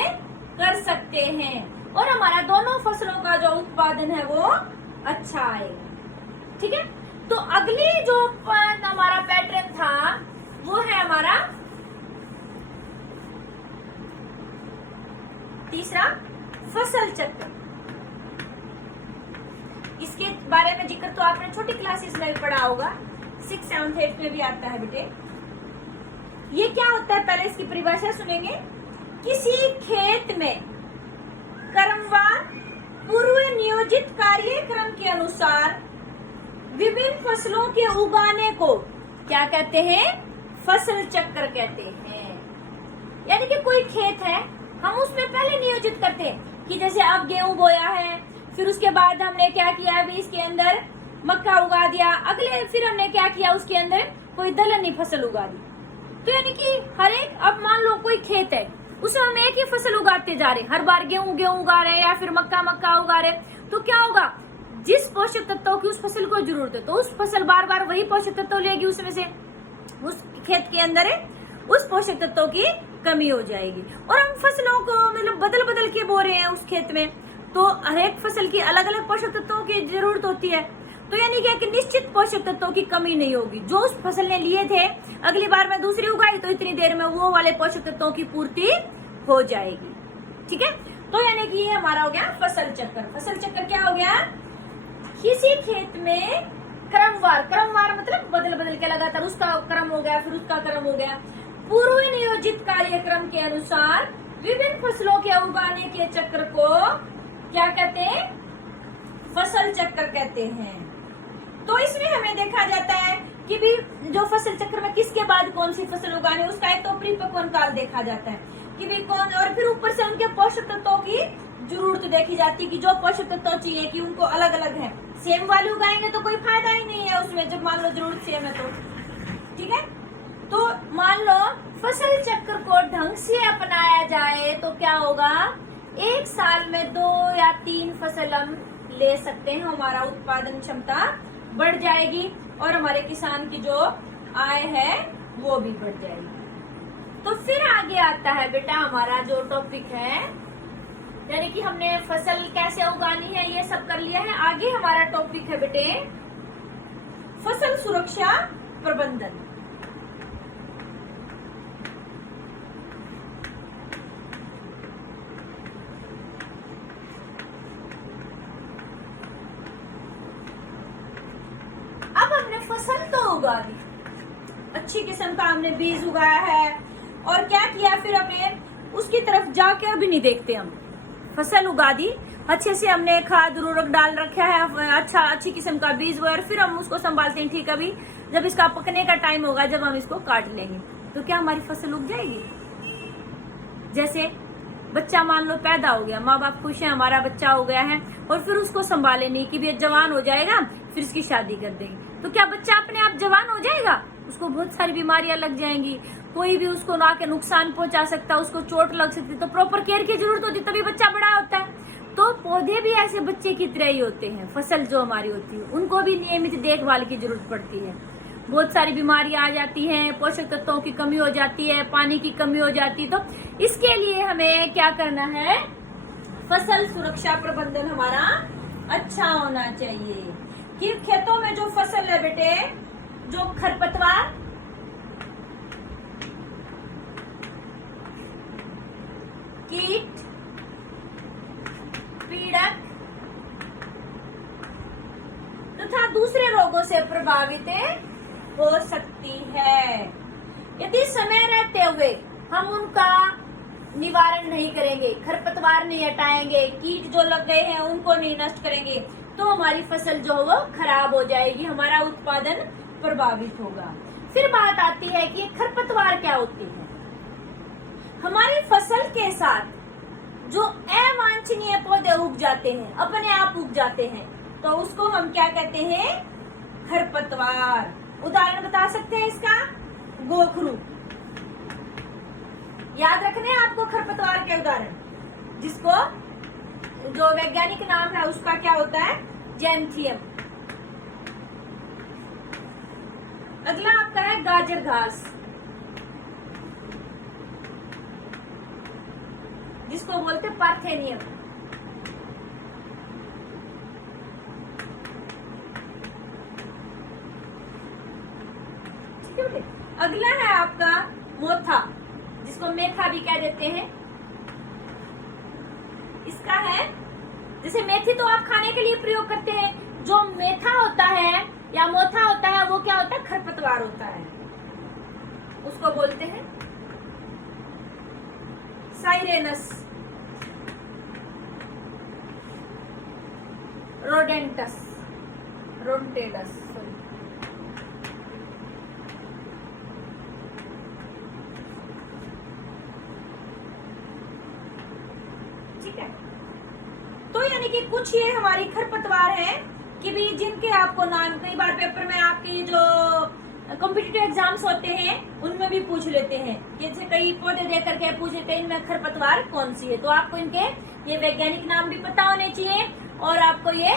कर सकते हैं और हमारा दोनों फसलों का जो उत्पादन है वो अच्छा आएगा। ठीक है, तो अगली जो हमारा पैटर्न था वो है हमारा तीसरा फसल चक्र। इसके बारे में जिक्र तो आपने छोटी क्लासेस में पढ़ा होगा, 6th 7th 8th में भी आता है बेटे। ये क्या होता है? पहले इसकी परिभाषा सुनेंगे। किसी खेत में क्रमवार पूर्व नियोजित कार्यक्रम के अनुसार विभिन्न फसलों के उगाने को क्या कहते हैं? फसल चक्र कहते हैं। यानी कि कोई खेत है, हम उसमें पहले नियोजित करते हैं कि जैसे अब गेहूं बोया है, फिर उसके बाद हमने क्या किया? अभी इसके अंदर मक्का उगा दिया, अगले फिर हमने क्या किया? उसके अंदर कोई दलहनी फसल उगा दी। तो यानी कि हर एक, अब मान लो कोई खेत है उसमें हम एक ही फसल उगाते जा रहे, हर बार गेहूं उगा रहे या फिर मक्का उगा रहे, तो क्या होगा? जिस पोषक तत्वों की उस फसल को जरूरत है तो उस फसल बार बार वही पोषक तत्व लेगी, उसमें से उस खेत के अंदर उस पोषक तत्वों की कमी हो जाएगी। और हम फसलों को मतलब बदल बदल के बो रहे हैं उस खेत में, तो हर एक फसल की अलग अलग पोषक तत्वों की जरूरत होती है। तो यानी क्या कि निश्चित पोषक तत्वों की कमी नहीं होगी। जो उस फसल ने लिए थे अगली बार में दूसरी उगाई तो इतनी देर में वो वाले पोषक तत्वों की पूर्ति हो जाएगी। ठीक है, तो यानी कि ये हमारा हो गया फसल चक्र। फसल चक्र क्या हो गया? किसी खेत में क्रमवार मतलब बदल बदल के लगातार उसका क्रम हो गया, फिर उसका क्रम हो गया, पूर्व नियोजित कार्यक्रम के अनुसार विभिन्न फसलों के उगाने के चक्र को क्या कहते हैं? फसल चक्र कहते हैं। तो इसमें हमें देखा जाता है कि भी जो फसल चक्र में किसके बाद कौन सी फसल उगाने, उसका एक तो परिपक्वन काल देखा जाता है कि भी कौन, और फिर ऊपर से उनके पोषक तत्वों की जरूरत देखी जाती है कि जो पोषक तत्व चाहिए कि उनको अलग अलग है। सेम वाले उगाएंगे तो कोई फायदा ही नहीं है उसमें, जब मान लो जरूरत सेम है तो। ठीक है, तो मान लो फसल चक्र को ढंग से अपनाया जाए तो क्या होगा? एक साल में 2 या 3 फसल हम ले सकते हैं, हमारा उत्पादन क्षमता बढ़ जाएगी और हमारे किसान की जो आय है वो भी बढ़ जाएगी। तो फिर आगे आता है बेटा हमारा जो टॉपिक है, यानी कि हमने फसल कैसे उगानी है ये सब कर लिया है। आगे हमारा टॉपिक है बेटे फसल सुरक्षा प्रबंधन। अब हमने फसल तो उगा दी, अच्छी किस्म का हमने बीज उगाया है और क्या किया? फिर हमें उसकी तरफ जाकर भी नहीं देखते हम, फसल उगा दी, अच्छे से हमने खाद उर्वरक डाल रखा है, अच्छी किस्म का बीज वगैरह, फिर हम उसको संभालते हैं। ठीक, अभी जब इसका पकने का टाइम होगा, जब हम इसको काट लेंगे, तो क्या हमारी फसल उग जाएगी? जैसे बच्चा मान लो पैदा हो गया, माँ बाप खुश है, हमारा बच्चा हो गया है, और फिर उसको संभाले नहीं कि भी जवान हो जाएगा, फिर इसकी शादी कर देंगे, तो क्या बच्चा अपने आप जवान हो जाएगा? उसको बहुत सारी बीमारियां लग जाएंगी, कोई भी उसको ना के नुकसान पहुंचा सकता, उसको चोट लग सकती, तो प्रॉपर केयर की जरूरत होती, तभी बच्चा बड़ा होता है। तो पौधे भी ऐसे बच्चे की तरह ही होते हैं, फसल जो हमारी होती है उनको भी नियमित देखभाल की जरूरत पड़ती है। बहुत सारी बीमारियां आ जाती हैं, पोषक तत्वों की कमी हो जाती है, पानी की कमी हो जाती है, तो इसके लिए हमें क्या करना है? फसल सुरक्षा प्रबंधन हमारा अच्छा होना चाहिए। कि खेतों में जो फसल है बेटे, जो खरपतवार, कीट, पीड़क तथा दूसरे रोगों से प्रभावित हो सकती है। यदि समय रहते हुए हम उनका निवारण नहीं करेंगे, खरपतवार नहीं हटाएंगे, कीट जो लग गए हैं उनको नहीं नष्ट करेंगे, तो हमारी फसल जो वो खराब हो जाएगी, हमारा उत्पादन प्रभावित होगा। फिर बात आती है कि खरपतवार क्या होती है। हमारी फसल के साथ जो अवांछनीय पौधे उग जाते हैं, अपने आप उग जाते हैं, तो उसको हम क्या कहते हैं? खरपतवार। उदाहरण बता सकते हैं इसका? गोखरू। याद रखने हैं आपको खरपतवार के उदाहरण, जिसको जो वैज्ञानिक नाम है उसका क्या होता है? जैंथियम। अगला आपका है गाजर घास, जिसको बोलते पार्थेनियम। अगला है आपका मोथा, जिसको मेथा भी कह देते हैं। इसका है, जैसे मेथी तो आप खाने के लिए प्रयोग करते हैं, जो मेथा होता है या मोथा होता है वो क्या होता है? खरपतवार होता है, उसको बोलते हैं साइरेनस रोडेंटस, रोडेंटस। ठीक है, तो यानी कि कुछ ये हमारी खरपतवार है कि भी जिनके आपको नाम कई बार पेपर में आपकी जो कॉम्पिटिटिव एग्जाम्स होते हैं उनमें भी पूछ लेते हैं, जैसे कई पौधे देख करके पूछ लेते हैं इनमें खरपतवार कौन सी है, तो आपको इनके ये वैज्ञानिक नाम भी पता होने चाहिए, और आपको ये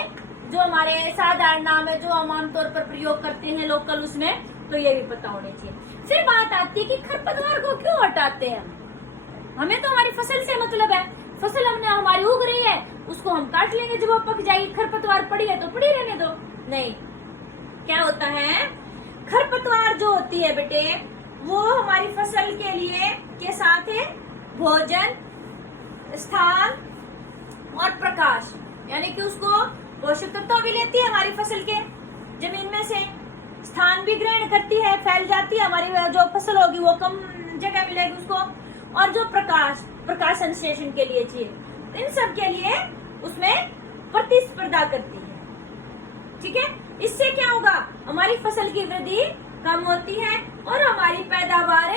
जो हमारे साधारण नाम है जो हम आमतौर पर प्रयोग करते हैं लोकल उसमें, तो ये भी पता होने चाहिए। फिर बात आती है कि खरपतवार को क्यों हटाते हैं? हमें तो हमारी फसल से मतलब है, फसल हमने हमारी उग रही है, उसको हम काट लेंगे जब वो पक जाएगी, खरपतवार पड़ी है तो पड़ी रहने दो। नहीं, क्या होता है? खरपतवार जो होती है बेटे, वो हमारी फसल के लिए के साथ है भोजन, स्थान और प्रकाश, यानी कि उसको पोषक तत्व भी लेती है हमारी फसल के जमीन में से, स्थान भी ग्रहण करती है, फैल जाती है, हमारी जो फसल होगी वो कम जगह मिलेगी उसको, और जो प्रकाश संश्लेषण के लिए चाहिए, इन सब के लिए उसमें प्रतिस्पर्धा करती है। ठीक है, इससे क्या होगा? हमारी फसल की वृद्धि कम होती है और हमारी पैदावार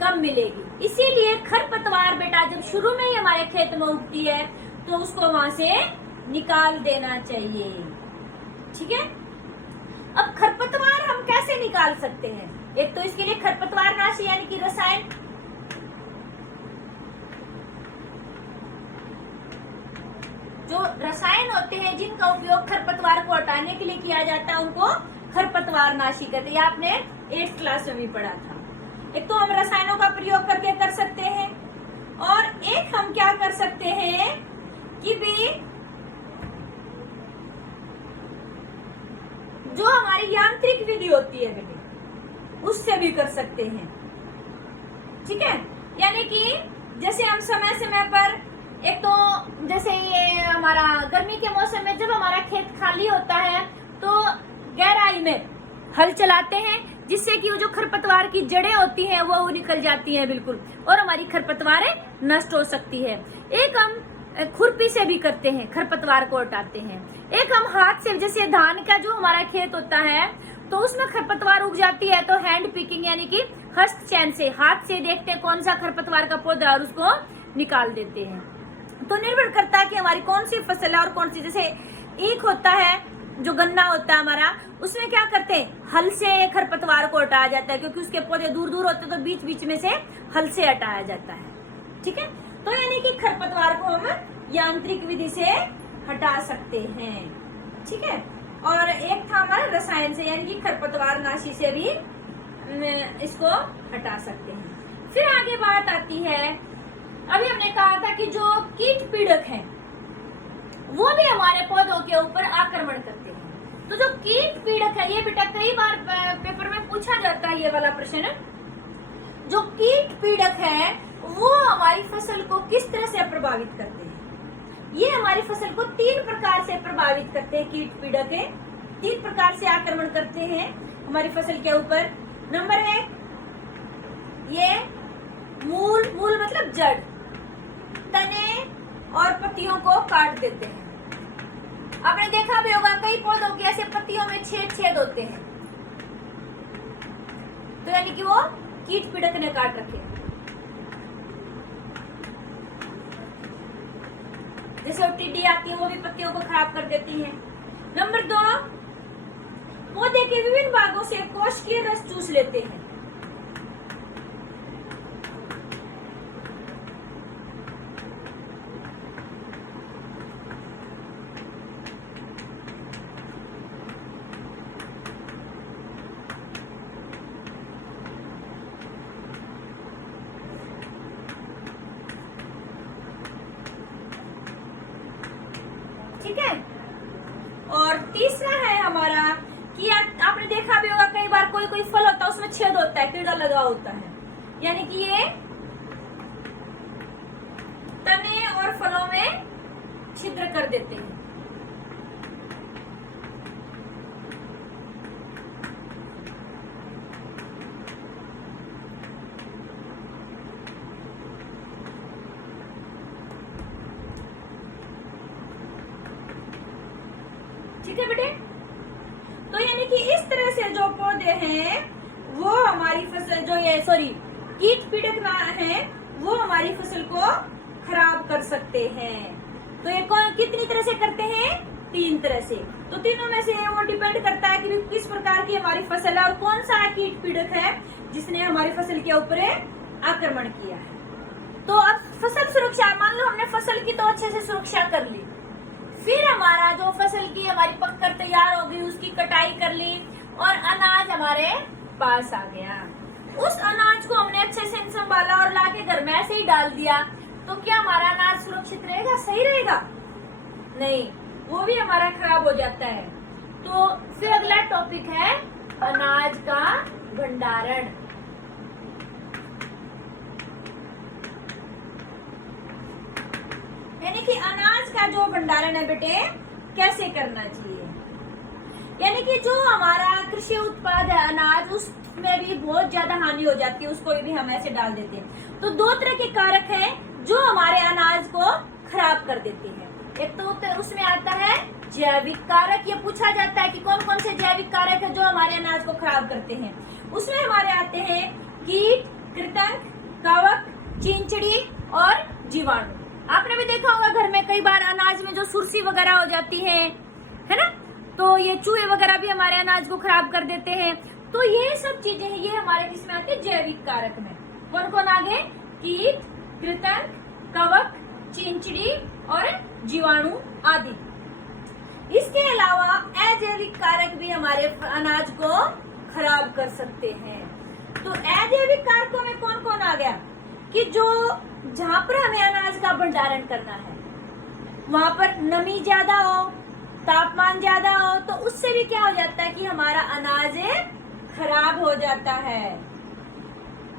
कम मिलेगी। इसीलिए खरपतवार बेटा जब शुरू में ही हमारे खेत में उगती है तो उसको वहां से निकाल देना चाहिए। ठीक है, अब खरपतवार हम कैसे निकाल सकते हैं? एक तो इसके लिए खरपतवार नाशी यानी कि रसायन, जो रसायन होते हैं जिनका उपयोग खरपतवार को हटाने के लिए किया जाता है उनको खरपतवार नाशी कहते हैं। आपने 8th क्लास में भी पढ़ा था। एक तो हम रसायनों का प्रयोग करके कर सकते हैं, और एक हम क्या कर सकते हैं कि भी जो हमारी यांत्रिक विधि होती है बेटे उससे भी कर सकते हैं। ठीक है, यानी कि जैसे हम समय समय पर, एक तो जैसे ये हमारा गर्मी के मौसम में जब हमारा खेत खाली होता है तो गहराई में हल चलाते हैं, जिससे कि वो जो खरपतवार की जड़ें होती हैं वो निकल जाती हैं बिल्कुल, और हमारी खरपतवारें नष्ट हो सकती है। एक हम खुरपी से भी करते हैं, खरपतवार को हटाते हैं। एक हम हाथ से, जैसे धान का जो हमारा खेत होता है तो उसमें खरपतवार उग जाती है तो हैंड पिकिंग यानी कि हस्त चैन से, हाथ से देखते हैं कौन सा खरपतवार का पौधा और उसको निकाल देते हैं। तो निर्भर करता है कि हमारी कौन सी फसल है और कौन सी, जैसे ईख होता है, जो गन्ना होता है हमारा, उसमें क्या करते हैं, हल से खरपतवार को हटाया जाता है, क्योंकि उसके पौधे दूर दूर होते हैं तो बीच बीच में से हल से हटाया जाता है। ठीक है, तो यानी कि खरपतवार को हम यांत्रिक विधि से हटा सकते हैं। ठीक है, और एक था हमारा रसायन से, यानी कि खरपतवार नाशी से भी इसको हटा सकते हैं। फिर आगे बात आती है, अभी हमने कहा था कि जो कीट पीड़क हैं वो भी हमारे पौधों के ऊपर आक्रमण करते हैं। तो जो कीट पीड़क है, ये बेटा कई बार पेपर में पूछा जाता है ये वाला प्रश्न, जो कीट पीड़क है वो हमारी फसल को किस तरह से प्रभावित करते हैं। ये हमारी फसल को 3 प्रकार से प्रभावित करते हैं। कीट पीड़क है 3 प्रकार से आक्रमण करते हैं हमारी फसल के ऊपर। नंबर 1, ये मूल मतलब जड़, तने और पत्तियों को काट देते हैं। आपने देखा भी होगा कई पौधों के ऐसे पत्तियों में छेद होते हैं, तो यानी कि वो कीट पीड़क ने काट रखे हैं। जैसे टिड्डी आती है वो भी पत्तियों को खराब कर देती है। नंबर 2, पौधे के विभिन्न भागों से कोशिकीय रस चूस लेते हैं। ठीक है, और तीसरा है हमारा कि आपने देखा भी होगा कई बार कोई फल होता है उसमें छेद होता है, कीड़ा लगा होता है, यानी कि ये तने और फलों में छिद्र कर देते हैं। ठीक है बेटे, तो यानी कि इस तरह से जो पौधे हैं वो हमारी फसल, जो ये कीट पीड़क ना है वो हमारी फसल को खराब कर सकते हैं। तो ये कितनी तरह से करते हैं, 3 तरह से। तो तीनों में से वो डिपेंड करता है कि किस प्रकार की हमारी फसल है और कौन सा कीट पीड़क है जिसने हमारी फसल के ऊपर आक्रमण किया है। तो अब फसल सुरक्षा, मान लो हमने फसल की तो अच्छे से सुरक्षा कर ली, फिर हमारा जो फसल की हमारी पककर तैयार हो गई, उसकी कटाई कर ली और अनाज हमारे पास आ गया। उस अनाज को हमने अच्छे से संभाला और लाके घर में ऐसे ही डाल दिया, तो क्या हमारा अनाज सुरक्षित रहेगा, सही रहेगा? नहीं, वो भी हमारा खराब हो जाता है। तो फिर अगला टॉपिक है अनाज का भंडारण। यानी कि अनाज का जो भंडारण है बेटे कैसे करना चाहिए, यानी कि जो हमारा कृषि उत्पाद है अनाज, उसमें भी बहुत ज्यादा हानि हो जाती है, उसको भी हम ऐसे डाल देते हैं। तो 2 तरह के कारक हैं जो हमारे अनाज को खराब कर देते हैं। एक तो उसमें आता है जैविक कारक, ये पूछा जाता है कि कौन कौन से जैविक कारक है जो हमारे अनाज को खराब करते हैं। उसमें हमारे आते हैं कीट, कृंतक, कवक, चिंचड़ी और जीवाणु। आपने भी देखा होगा घर में कई बार अनाज में जो सुरसी वगैरह हो जाती है ना, तो ये चूहे वगैरह भी हमारे अनाज को खराब कर देते हैं। तो ये सब चीजें हैं, ये हमारे किसमें आते हैं, जैविक कारक में। कौन कौन आगे, कीट, कृंतक, कवक, चिंचड़ी और जीवाणु आदि। इसके अलावा अजैविक कारक भी हमारे अनाज को खराब कर सकते हैं। तो अजैविक कारकों में कौन कौन आ गया कि जो जहाँ पर हमें अनाज का भंडारण करना है वहां पर नमी ज्यादा हो, तापमान ज्यादा हो, तो उससे भी क्या हो जाता है कि हमारा अनाज खराब हो जाता है।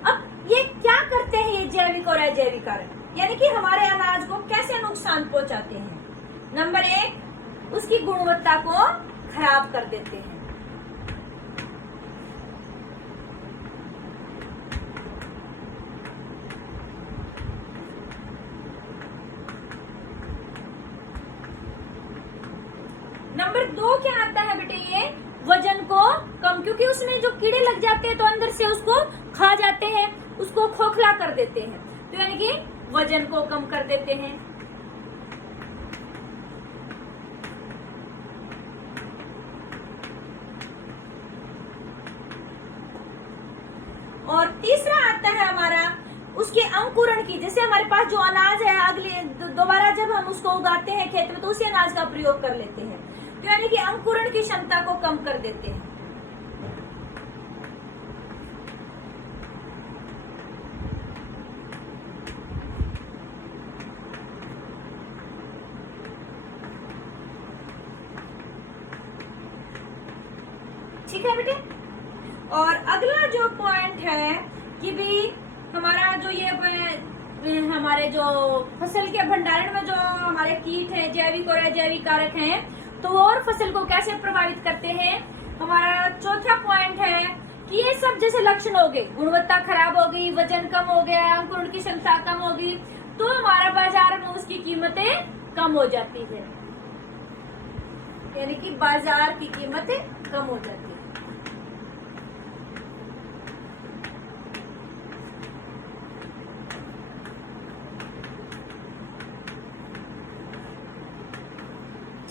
अब ये क्या करते हैं ये जैविक और अजैविक कारक, यानी कि हमारे अनाज को कैसे नुकसान पहुंचाते हैं। नंबर 1, उसकी गुणवत्ता को खराब कर देते हैं। कीड़े लग जाते हैं तो अंदर से उसको खा जाते हैं, उसको खोखला कर देते हैं, तो यानी कि वजन को कम कर देते हैं। और तीसरा आता है हमारा उसके अंकुरण की। जैसे हमारे पास जो अनाज है, अगले दोबारा जब हम उसको उगाते हैं खेत में तो उसी अनाज का प्रयोग कर लेते हैं, तो यानी कि अंकुरण की क्षमता को कम कर देते हैं। ठीक है बेटे। और अगला जो पॉइंट है कि भी हमारा जो ये हमारे जो फसल के भंडारण में जो हमारे कीट हैं, जैविक और अजैविक कारक हैं, तो वो और फसल को कैसे प्रभावित करते हैं। हमारा चौथा पॉइंट है कि ये सब जैसे लक्षण हो गए, गुणवत्ता खराब हो गई, वजन कम हो गया, अंकुरण की क्षमता कम होगी, तो हमारा बाजार में उसकी कीमतें कम हो जाती है, यानी कि बाजार की कीमतें कम हो जाती है।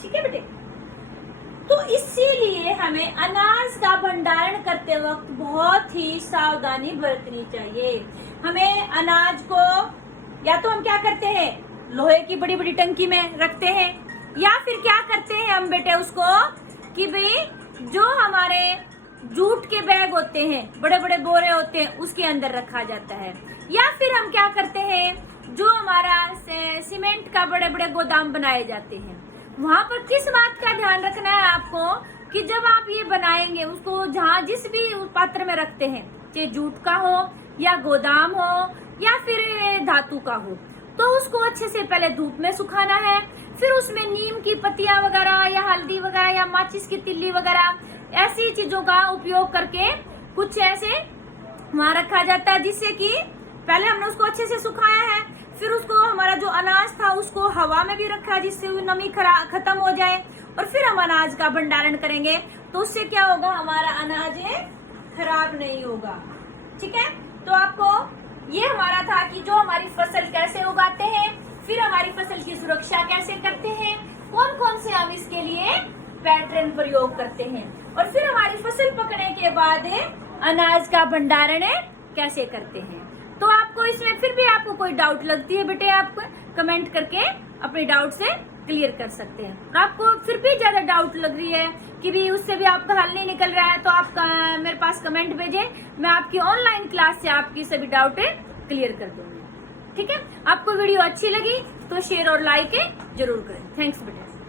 ठीक है बेटे। तो इसीलिए हमें अनाज का भंडारण करते वक्त बहुत ही सावधानी बरतनी चाहिए। हमें अनाज को या तो हम क्या करते हैं, लोहे की बड़ी बड़ी टंकी में रखते हैं, या फिर क्या करते हैं हम बेटे उसको कि भाई जो हमारे जूट के बैग होते हैं, बड़े बड़े बोरे होते हैं, उसके अंदर रखा जाता है। या फिर हम क्या करते हैं, जो हमारा सीमेंट का बड़े बड़े गोदाम बनाए जाते हैं, वहां पर किस बात का ध्यान रखना है आपको कि जब आप ये बनाएंगे उसको जहाँ जिस भी पात्र में रखते हैं, चाहे जूट का हो या गोदाम हो या फिर धातु का हो, तो उसको अच्छे से पहले धूप में सुखाना है। फिर उसमें नीम की पत्तियां वगैरह या हल्दी वगैरह या माचिस की तिल्ली वगैरह ऐसी चीजों का उपयोग करके कुछ ऐसे वहां रखा जाता है, जिससे कि पहले हमने उसको अच्छे से सुखाया है, फिर उसको हमारा जो अनाज था उसको हवा में भी रखा है जिससे वो नमी खत्म हो जाए, और फिर हम अनाज का भंडारण करेंगे तो उससे क्या होगा, हमारा अनाज खराब नहीं होगा। ठीक है। तो आपको ये हमारा था कि जो हमारी फसल कैसे उगाते हैं, फिर हमारी फसल की सुरक्षा कैसे करते हैं, कौन कौन से हम इसके लिए पैटर्न प्रयोग करते हैं, और फिर हमारी फसल पकने के बाद अनाज का भंडारण कैसे करते हैं। तो आपको इसमें फिर भी आपको कोई डाउट लगती है बेटे, आप कमेंट करके अपने डाउट से क्लियर कर सकते हैं। और आपको फिर भी ज्यादा डाउट लग रही है कि भी उससे भी आपका हल नहीं निकल रहा है, तो आप मेरे पास कमेंट भेजें, मैं आपकी ऑनलाइन क्लास से आपकी सभी डाउट क्लियर कर दूंगी। ठीक है। आपको वीडियो अच्छी लगी तो शेयर और लाइक जरूर करें। थैंक्स बेटे।